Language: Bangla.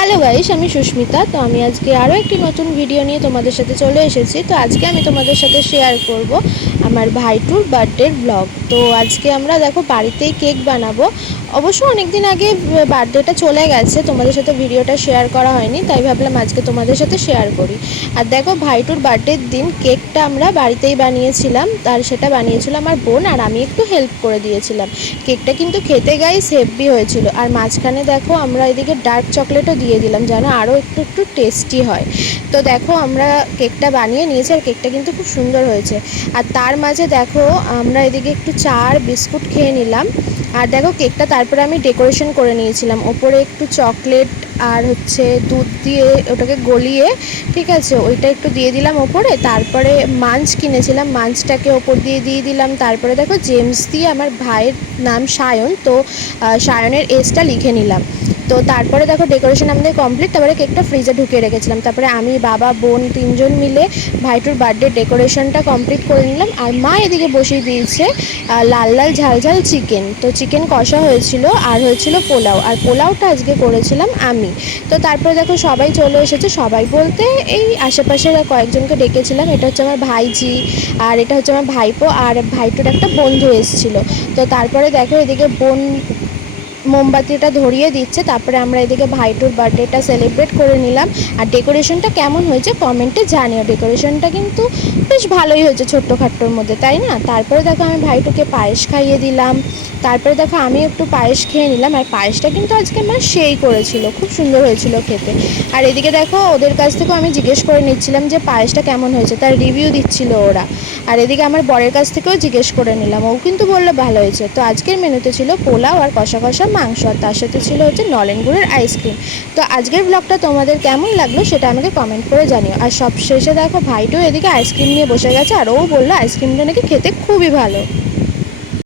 হ্যালো গাইস, আমি সুস্মিতা। তো আমি আজকে আরও একটি নতুন ভিডিও নিয়ে তোমাদের সাথে চলে এসেছি। তো আজকে আমি তোমাদের সাথে শেয়ার করব আমার ভাইটুর বার্থডের ব্লগ। তো আজকে আমরা দেখো বাড়িতেই কেক বানাবো। অবশ্য অনেক দিন আগে বার্থডেটা চলে গেছে, তোমাদের সাথে ভিডিওটা শেয়ার করা হয়নি, তাই ভাবলাম আজকে তোমাদের সাথে শেয়ার করি। আর দেখো ভাইটুর বার্থডের দিন কেকটা আমরা বাড়িতেই বানিয়েছিলাম, আর সেটা বানিয়েছিল আমার বোন, আর আমি একটু হেল্প করে দিয়েছিলাম। কেকটা কিন্তু খেতে গাইস হেভি হয়েছিল। আর মাঝখানে দেখো আমরা এদিকে ডার্ক চকলেটও দিয়ে দিলাম যেন আরও একটু একটু টেস্টি হয়। তো দেখো আমরা কেকটা বানিয়ে নিয়েছি, আর কেকটা কিন্তু খুব সুন্দর হয়েছে। আর তার মাঝে দেখো আমরা এদিকে একটু চা আর বিস্কুট খেয়ে নিলাম। আর দেখো কেকটা তারপরে আমি ডেকোরেশন করে নিয়েছিলাম, ওপরে একটু চকলেট আর হচ্ছে দুধ দিয়ে ওটাকে গলিয়ে, ঠিক আছে, ওইটা একটু দিয়ে দিলাম ওপরে। তারপরে মাঞ্চ কিনেছিলাম, মাঞ্চটাকে ওপর দিয়ে দিলাম। তারপরে দেখো জেমস দিয়ে আমার ভাইয়ের নাম সায়ন, তো সায়নের এজটা লিখে নিলাম। তো তারপরে দেখো ডেকোরেশন আমাদের কমপ্লিট। তারপরে কেকটা ফ্রিজে ঢুকিয়ে রেখেছিলাম। তারপরে আমি, বাবা, বোন তিনজন মিলে ভাইটুর বার্থডে ডেকোরেশনটা কমপ্লিট করে নিলাম। আর মা এদিকে বসিয়ে দিয়েছে লাল লাল ঝাল ঝাল চিকেন। তো চিকেন কষা হয়েছিল, আর হয়েছিল পোলাও, আর পোলাওটা আজকে করেছিলাম আমি। তো তারপরে দেখো সবাই চলে এসেছে, সবাই বলতে এই আশেপাশের কয়েকজনকে ডেকেছিলাম। এটা হচ্ছে আমার ভাইজি, আর এটা হচ্ছে আমার ভাইপো, আর ভাইটুর একটা বন্ধু এসেছিলো। তো তারপরে দেখো এদিকে বোন মোমবাতিটা ধরিয়ে দিচ্ছে। তারপরে আমরা এদিকে ভাইটুর বার্থডেটা সেলিব্রেট করে নিলাম। আর ডেকোরেশনটা কেমন হয়েছে কমেন্টে জানিও। ডেকোরেশনটা কিন্তু বেশ ভালোই হয়েছে ছোট্টখাট্টোর মধ্যে, তাই না? তারপরে দেখো আমি ভাইটুকে পায়েস খাইয়ে দিলাম। তারপরে দেখো আমি একটু পায়েস খেয়ে নিলাম। আর পায়েসটা কিন্তু আজকে মা সেই করেছিল, খুব সুন্দর হয়েছিল খেতে। আর এদিকে দেখো ওদের কাছ থেকেও আমি জিজ্ঞেস করে নিচ্ছিলাম যে পায়েসটা কেমন হয়েছে, তার রিভিউ দিচ্ছিল ওরা। আর এদিকে আমার বরের কাছ থেকেও জিজ্ঞেস করে নিলাম, ও কিন্তু বললো ভালো হয়েছে। তো আজকের মেনুতে ছিল পোলাও আর কষা কষা মাংস, আর তার সাথে ছিল হচ্ছে নলেন গুড়ের আইসক্রিম। তো আজকের ব্লগটা তোমাদের কেমন লাগলো সেটা আমাকে কমেন্ট করে জানিও। আর সব শেষে দেখো ভাইটাও এদিকে আইসক্রিম নিয়ে বসে গেছে, আর ও বললো আইসক্রিমটা নাকি খেতে খুবই ভালো।